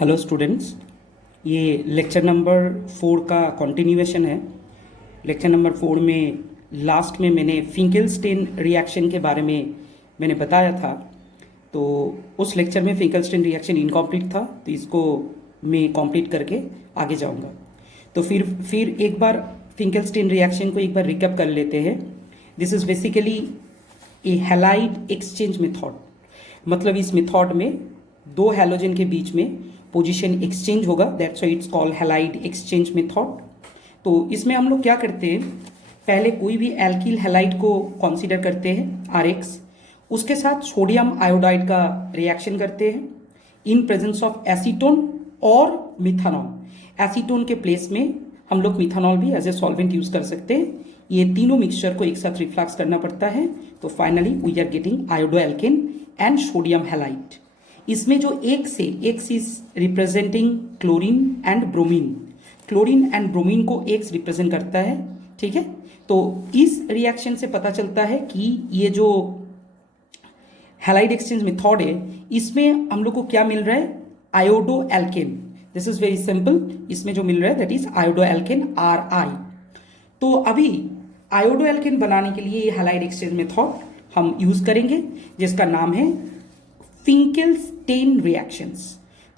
Hello students, ये lecture number 4 का continuation है। लेक्चर नंबर 4 में लास्ट में मैंने फिंकेलस्टीन रिएक्शन के बारे में मैंने बताया था। तो उस लेक्चर में फिंकेलस्टीन रिएक्शन इनकम्प्लीट था, तो इसको मैं कंप्लीट करके आगे जाऊंगा। तो फिर एक बार फिंकेलस्टीन रिएक्शन को एक बार रिकैप कर लेते हैं। This is basically A halide exchange method. मतलब इस मेथड में दो हैलोजन के बीच में पोजीशन एक्सचेंज होगा, that's why it's called halide exchange method. तो इसमें हम लोग क्या करते हैं, पहले कोई भी एल्किल हैलाइड को कंसीडर करते हैं RX, उसके साथ सोडियम आयोडाइड का रिएक्शन करते हैं इन प्रेजेंस ऑफ एसीटोन और मिथानॉल। एसीटोन के प्लेस में हम लोग मिथानॉल भी एज ए सॉल्वेंट यूज कर सकते हैं। ये तीनों मिक्सचर को एक साथ रिफ्लक्स करना पड़ता है। तो finally we are getting iodo alkane and sodium halide. इसमें जो X is representing chlorine and bromine. Chlorine and bromine को एक्स रिप्रेजेंट करता है, ठीक है। तो इस रिएक्शन से पता चलता है कि ये जो हैलाइड एक्सचेंज मेथड है, इसमें हम लोग को क्या मिल रहा है, iodo alkane. This is very simple. इसमें जो मिल रहा है that is iodo alkane RI। तो अभी आयोडो एल्केन बनाने के लिए ये हैलाइड एक्सचेंज मेथड हम यूज करेंगे, जिसका नाम है Finkelstein reactions.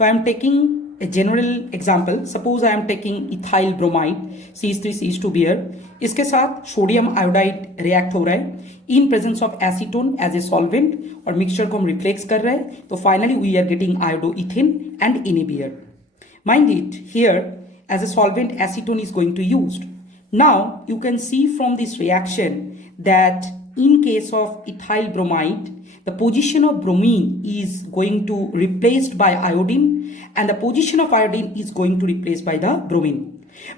So I am taking a general example. Suppose I am taking ethyl bromide CH3CH2Br. इसके साथ सोडियम आयोडाइड रिएक्ट हो रहा है in presence of acetone as a solvent, और मिक्सचर को हम रिफ्लेक्स कर रहे हैं। तो finally we are getting iodo ethane and NaBr. Mind it, here as a solvent acetone is going to used. Now you can see from this reaction that in case of ethyl bromide, the position of bromine is going to replaced by iodine and the position of iodine is going to replaced by the bromine.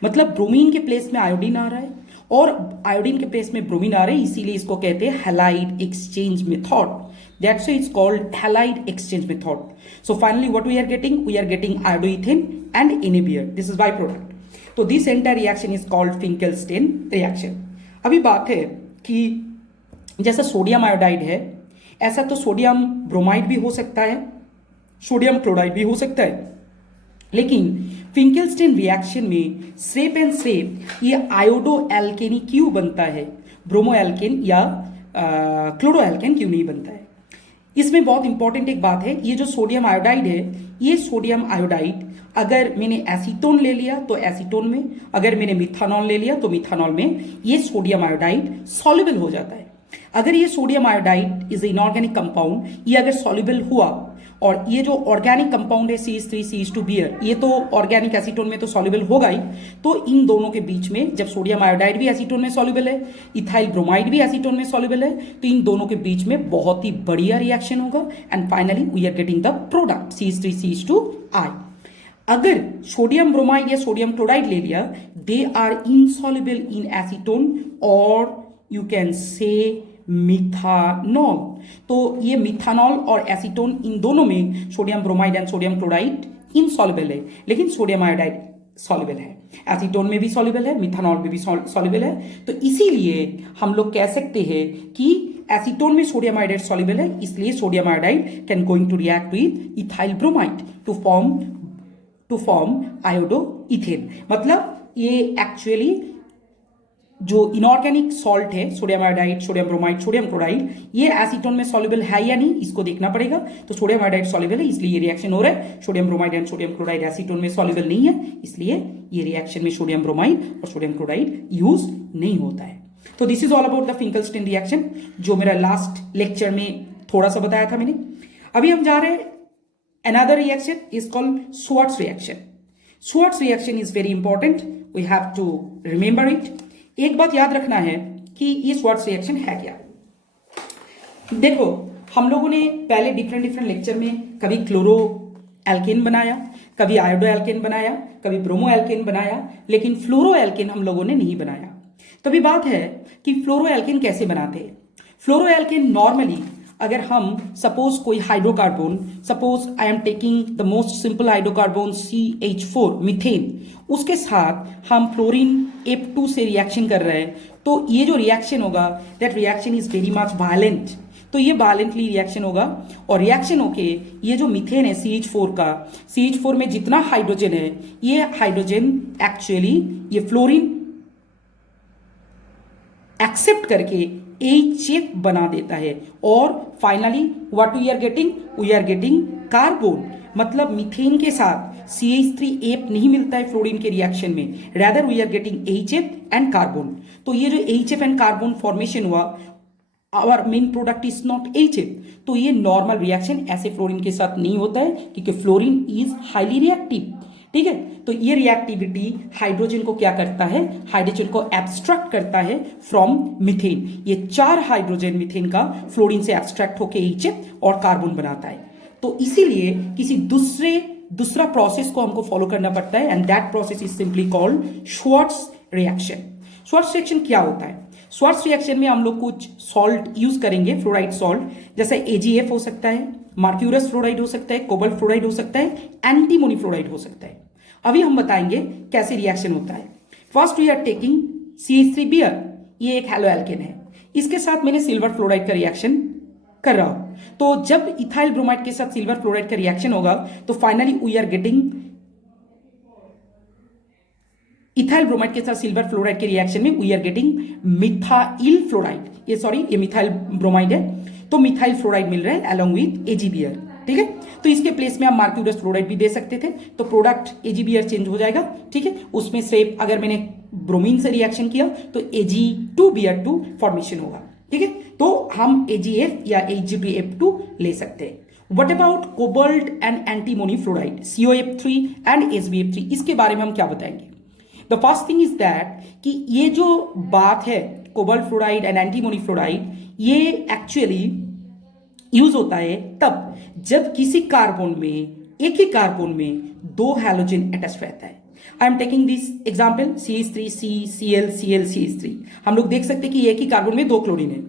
मतलब bromine के place में iodine आ रहा है और iodine के place में bromine आ रहा है, इसीलिए इसको कहते हैं halide exchange method. That's why it's called halide exchange method. So finally what we are getting? We are getting iodoethane and NaBr. This is byproduct. So this entire reaction is called Finkelstein reaction. अभी बात है कि जैसा sodium iodide है, ऐसा तो sodium bromide भी हो सकता है, सोडियम क्लोराइड भी हो सकता है। लेकिन फिंकेलस्टीन रिएक्शन में सिर्फ एंड सिर्फ ये आयोडो एल्केन क्यों बनता है, ब्रोमो एल्केन या क्लोरो एल्केन क्यों नहीं बनता है। इसमें बहुत इंपॉर्टेंट एक बात है, ये जो सोडियम आयोडाइड है, ये सोडियम आयोडाइड अगर मैंने एसीटोन ले लिया तो एसीटोन में, अगर मैंने मिथानॉल ले लिया तो मिथानॉल में ये सोडियम आयोडाइड सॉल्युबल हो जाता है। अगर ये sodium iodide is inorganic compound, ये अगर सॉल्युबल हुआ, और ये जो ऑर्गेनिक कंपाउंड है CH3CH2Br, ये तो ऑर्गेनिक एसीटोन में तो सॉल्युबल होगा ही। तो इन दोनों के बीच में जब सोडियम आयोडाइड भी एसीटोन में सॉल्युबल है, इथाइल ब्रोमाइड भी एसीटोन में सॉल्युबल है, तो इन दोनों के बीच में बहुत ही बढ़िया रिएक्शन होगा and finally we are getting the product CH3CH2I। अगर सोडियम ब्रोमाइड या सोडियम क्लोराइड ले लिया, they are insoluble in acetone और यू कैन से मिथानॉल। तो ये मिथानॉल और एसीटोन, इन दोनों में sodium bromide and sodium chloride insoluble है, लेकिन सोडियम आयोडाइड सॉल्युबल है। एसीटोन में भी सॉल्युबल है, मिथानॉल में भी सॉल्युबल है। तो इसीलिए हम लोग कह सकते हैं कि एसीटोन में सोडियम आयोडाइड सॉल्युबल है, इसलिए sodium iodide can going to react with ethyl bromide to form iodo ethane. मतलब ये एक्चुअली जो इनऑर्गेनिक सॉल्ट है, sodium iodide, sodium bromide, sodium chloride, ये एसीटोन में सॉल्युबल है या नहीं, इसको देखना पड़ेगा। तो सोडियम आयोडाइड सॉल्युबल है, इसलिए ये रिएक्शन हो रहा है। Sodium bromide and sodium chloride acetone में सॉल्युबल नहीं है, इसलिए ये रिएक्शन में सोडियम ब्रोमाइड और सोडियम क्लोराइड यूज नहीं होता है। तो this is all about the Finkelstein reaction, जो मेरा लास्ट लेक्चर में थोड़ा सा बताया था मैंने। अभी हम जा रहे हैं, another reaction is called Schwarz reaction. Schwarz reaction is very important, we have to remember it. एक बात याद रखना है कि ये Schwarz रिएक्शन है क्या। देखो, हम लोगों ने पहले डिफरेंट लेक्चर में कभी क्लोरो एल्केन बनाया, कभी आयोडो एल्केन बनाया, कभी ब्रोमो एल्केन बनाया, लेकिन फ्लोरो एल्केन हम लोगों ने नहीं बनाया। तो अभी बात है कि फ्लोरो एल्केन कैसे बनाते हैं। फ्लोरो एल्केन नॉर्मली, अगर हम सपोज कोई hydrocarbon, suppose I am taking the most simple hydrocarbon CH4 methane, उसके साथ हम फ्लोरीन F2 से रिएक्शन कर रहे हैं, तो ये जो रिएक्शन होगा that reaction is very much violent. तो ये वायलेंटली रिएक्शन होगा और रिएक्शन होके ये जो मीथेन है CH4 का, CH4 में जितना हाइड्रोजन है ये हाइड्रोजन एक्चुअली ये फ्लोरीन एक्सेप्ट करके HF बना देता है और finally what we are getting carbon. मतलब मीथेन के साथ CH3 नहीं मिलता है फ्लोरीन के रिएक्शन में, rather we are getting HF and carbon. तो ये जो HF एंड कार्बन फॉर्मेशन हुआ, our main product is not HF। तो ये नॉर्मल रिएक्शन ऐसे फ्लोरीन के साथ नहीं होता है क्योंकि फ्लोरीन इज हाईली रिएक्टिव। ठीक है, तो ये रिएक्टिविटी हाइड्रोजन को क्या करता है, हाइड्रोजन को एब्स्ट्रैक्ट करता है फ्रॉम मीथेन। ये 4 हाइड्रोजन मीथेन का फ्लोरीन से एब्स्ट्रैक्ट होकर HF और कार्बन बनाता है। तो इसीलिए किसी दूसरा प्रोसेस को हमको फॉलो करना पड़ता है and that process is simply called Swarts reaction. Swarts reaction क्या होता है? श्वार्ट्ज रिएक्शन में हम लोग कुछ सॉल्ट यूज करेंगे, फ्लोराइड सॉल्ट, जैसे AgF हो सकता है, मर्क्यूरस फ्लोराइड हो सकता है, कोबाल्ट फ्लोराइड हो सकता है, एंटीमोनी फ्लोराइड हो सकता है। अभी हम बताएंगे कैसे रिएक्शन होता है। First we are taking CH3Br, ये एक हैलो एल्केन है, इसके साथ मैंने सिल्वर फ्लोराइड का रिएक्शन कर रहा हूं। तो जब इथाइल ब्रोमाइड के साथ सिल्वर फ्लोराइड का रिएक्शन होगा तो finally we are getting ethyl bromide के साथ सिल्वर फ्लोराइड के रिएक्शन में we are getting methyl fluoride. ये मिथाइल ब्रोमाइड है, तो मिथाइल फ्लोराइड मिल रहा है अलोंग विथ AgBr। ठीक है, तो इसके प्लेस में आप मर्क्यूरस फ्लोराइड भी दे सकते थे, तो प्रोडक्ट AgBr चेंज हो जाएगा। ठीक है, उसमें से अगर मैंने ब्रोमीन से रिएक्शन किया तो Ag2Br2 फॉर्मेशन होगा। ठीक है, तो हम AgF या Ag2F2 ले सकते हैं। What about cobalt and antimony fluoride, COF3 and SbF3, इसके बारे में हम क्या बताएंगे? The first thing is that कि ये जो बात है cobalt fluoride and antimony fluoride, ये एक्चुअली यूज होता है तब जब किसी कार्बन में, एक ही कार्बन में 2 हैलोजन अटैच रहता है। आई am taking this example CH3CCl हम लोग देख सकते हैं कि एक ही कार्बन में 2 क्लोरीन है।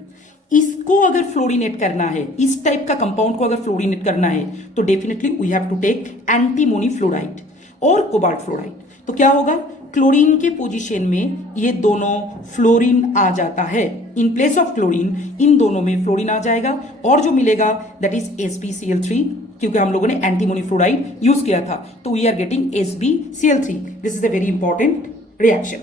इसको अगर फ्लोरिनेट करना है, इस टाइप का कंपाउंड को अगर फ्लोरिनेट करना है तो definitely we have to take antimony fluoride और कोबाल्ट फ्लोराइड। तो क्या होगा, क्लोरीन के पोजीशन में ये दोनों फ्लोरीन आ जाता है, इन प्लेस ऑफ क्लोरीन इन दोनों में फ्लोरीन आ जाएगा और जो मिलेगा दैट इज SbCl3, क्योंकि हम लोगों ने एंटीमोनी फ्लोराइड यूज किया था, तो we are getting SbCl3। This is a very important reaction.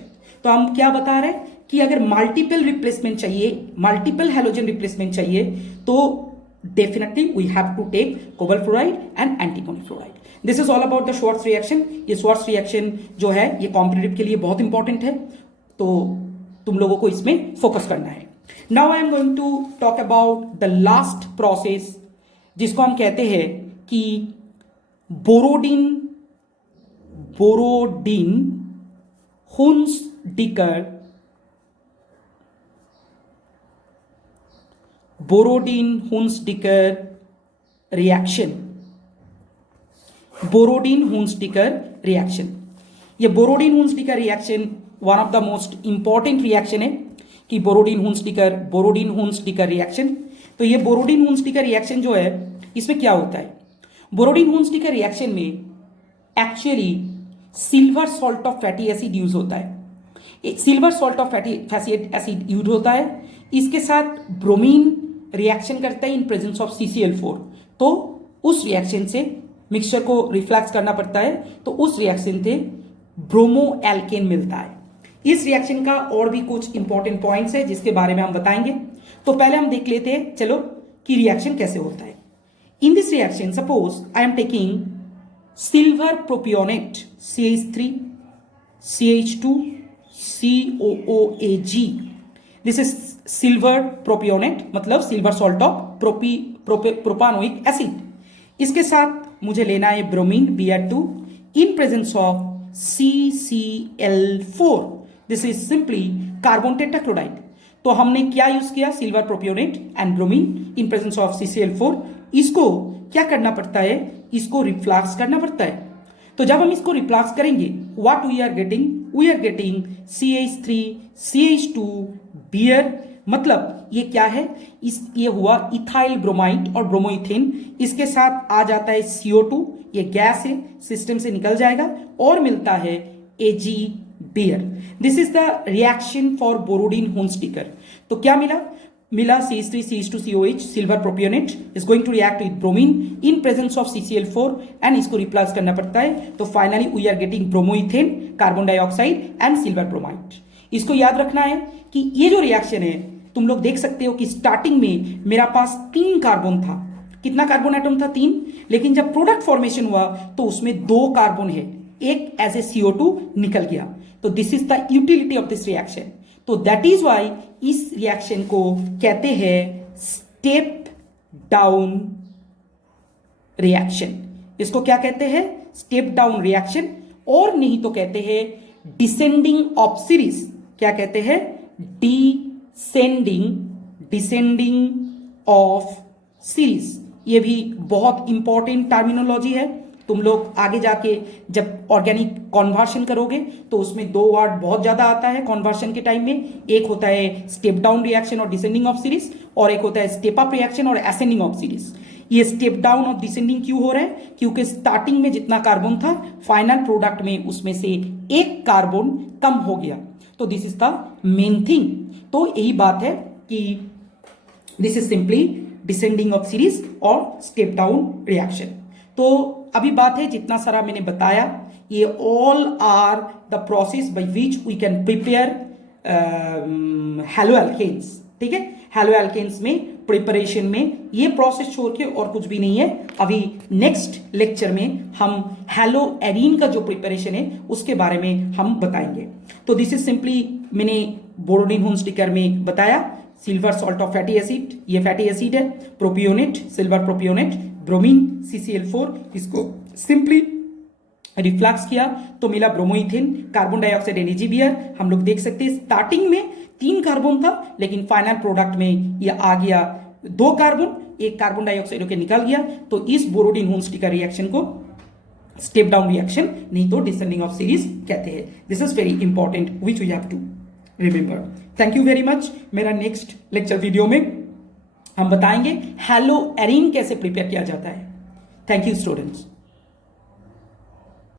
तो हम क्या बता रहे हैं कि अगर मल्टीपल रिप्लेसमेंट चाहिए, मल्टीपल हैलोजन रिप्लेसमेंट चाहिए, तो definitely we have to take cobalt fluoride and antimony fluoride. This is all about the Swarts reaction. ये श्वार्ट्ज रिएक्शन जो है ये कॉम्पिटिटिव के लिए बहुत इंपॉर्टेंट है, तो तुम लोगों को इसमें फोकस करना है। Now I am going to talk about the last process, जिसको हम कहते हैं कि बोरोडिन हुन्सडिकर रिएक्शन। बोरोडिन हुन्सडिकर रिएक्शन, ये Borodin Hunsdiecker reaction one of the most important reaction है कि बोरोडिन हुन्सडिकर रिएक्शन। तो ये बोरोडिन हुन्सडिकर रिएक्शन जो है इसमें क्या होता है, बोरोडिन हुन्सडिकर रिएक्शन में actually silver salt of fatty acid use होता है। Silver salt of fatty acid use होता है, इसके साथ ब्रोमीन रिएक्शन करता है इन प्रेजेंस ऑफ CCl4, तो उस रिएक्शन से मिक्सचर को रिफ्लेक्स करना पड़ता है, तो उस रिएक्शन से ब्रोमो एल्केन मिलता है। इस रिएक्शन का और भी कुछ इंपॉर्टेंट पॉइंट्स है जिसके बारे में हम बताएंगे। तो पहले हम देख लेते हैं चलो कि रिएक्शन कैसे होता है। In this reaction suppose I am taking silver propionate CH3 CH2 COOAG, this is silver propionate, मतलब silver salt of propanoic acid. इसके साथ मुझे लेना है bromine Br2 in presence of CCl4, this is simply carbon tetrachloride. तो हमने क्या use किया, silver propionate and bromine in presence of CCl4। इसको क्या करना पड़ता है, इसको रिफ्लेक्स करना पड़ता है। तो जब हम इसको रिफ्लेक्स करेंगे what we are getting CH3 CH2 Br, मतलब ये क्या है, ये हुआ इथाइल ब्रोमाइड और ब्रोमोइथेन, इसके साथ आ जाता है CO2, ये गैस है, सिस्टम से निकल जाएगा और मिलता है AgBr। This is the reaction for Borodin Hunsdiecker. तो क्या मिला, मिला CH3CH2COH silver propionate is going to react with bromine in presence of CCl4 and इसको रिप्लेस करना पड़ता है, तो finally we are getting bromoethane, carbon dioxide and silver bromide. इसको याद रखना है कि ये जो रिएक्शन है तुम लोग देख सकते हो कि स्टार्टिंग में मेरा पास 3 कार्बन था। कितना कार्बन एटम था? 3। लेकिन जब प्रोडक्ट फॉर्मेशन हुआ तो उसमें 2 कार्बन है, एक एज ए CO2 निकल गया। तो this is the utility of this reaction. तो दैट इज वाई इस रिएक्शन को कहते हैं स्टेप डाउन रिएक्शन। इसको क्या कहते हैं? स्टेप डाउन रिएक्शन, और नहीं तो कहते हैं डिसेंडिंग ऑफ सीरीज। क्या कहते हैं? Descending of series. ये भी बहुत इंपॉर्टेंट टर्मिनोलॉजी है। तुम लोग आगे जाके जब ऑर्गेनिक कन्वर्शन करोगे तो उसमें 2 वर्ड बहुत ज्यादा आता है कन्वर्शन के टाइम में। एक होता है स्टेप डाउन रिएक्शन और डिसेंडिंग ऑफ सीरीज, और एक होता है स्टेप अप रिएक्शन और असेंडिंग ऑफ सीरीज। ये स्टेप डाउन और डिसेंडिंग क्यों हो रहा है? क्योंकि स्टार्टिंग में जितना कार्बन था फाइनल प्रोडक्ट में उसमें से 1 कार्बन कम हो गया। तो this is the main thing. तो यही बात है कि this is simply descending of series और स्टेप डाउन रिएक्शन। तो अभी बात है जितना सारा मैंने बताया, ये all are the process by which we can prepare halo alkanes. ठीक है, हैलो एल्केन्स में प्रिपरेशन में ये प्रोसेस छोड़ के और कुछ भी नहीं है। अभी नेक्स्ट लेक्चर में हम हैलो एरीन का जो प्रिपरेशन है उसके बारे में हम बताएंगे। तो दिस इज सिंपली मैंने बोरोडिन होम स्टिकर में बताया silver salt of fatty acid, ये फैटी एसिड है, propionate silver propionate, bromine CCl4, इसको सिंपली रिफ्लक्स किया तो मिला ब्रोमोइथेन, कार्बन डाइऑक्साइड NaGBr। हम लोग देख सकते हैं स्टार्टिंग में 3 कार्बन था लेकिन फाइनल प्रोडक्ट में ये आ गया 2 कार्बन, 1 कार्बन डाइऑक्साइड होकर निकल गया। तो इस बोरोडिन होम स्टिकर रिएक्शन को स्टेप डाउन रिएक्शन नहीं तो डिसेंडिंग ऑफ सीरीज कहते हैं। This is very important which we have to remember. Thank you very much. मेरा नेक्स्ट लेक्चर वीडियो में हम बताएंगे हैलो एरीन कैसे प्रिपेयर किया जाता है। Thank you students.